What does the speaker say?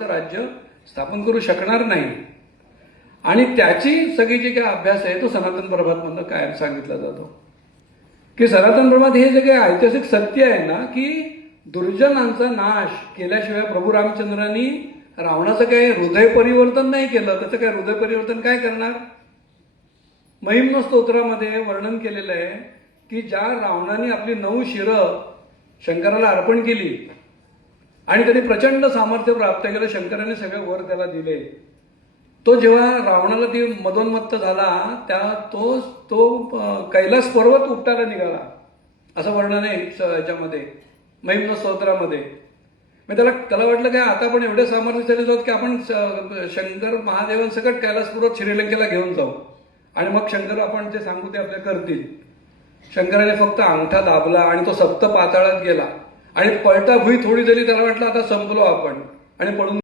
रामाचं राज्य स्थापन करू शकणार नाही. आणि त्याची सगळी जी काही अभ्यास आहे तो सनातन प्रभातमधनं कायम सांगितला जातो की सनातन प्रभात हे जे काही ऐतिहासिक सत्य आहे ना की दुर्जनांचा नाश केल्याशिवाय प्रभू रामचंद्रांनी रावणाचं काही हृदय परिवर्तन नाही केलं. त्याचं काय हृदय परिवर्तन काय करणार? महिम्न स्तोत्रामध्ये वर्णन केलेलं आहे की ज्या रावणाने आपली 9 शिरं शंकराला अर्पण केली आणि त्यांनी प्रचंड सामर्थ्य प्राप्त केलं, शंकराने सगळे वर त्याला दिले, तो जेव्हा रावणाला ती मदोन्मत्त झाला त्या तो कैलास पर्वत उपटायला निघाला असं वर्णन आहे याच्यामध्ये महिम्न स्तोत्रामध्ये. मग त्याला वाटलं काय आता आपण एवढे सामर्थ्यशाली आहोत की आपण शंकर महादेवांसकट कैलास पर्वत श्रीलंकेला घेऊन जाऊ आणि मग शंकर आपण जे सांगू ते आपल्या करतील. शंकराने फक्त अंगठा दाबला आणि तो सप्त पाताळात गेला आणि पलटा भुई थोडी झाली. त्याला वाटलं आता संपलो आपण आणि पळून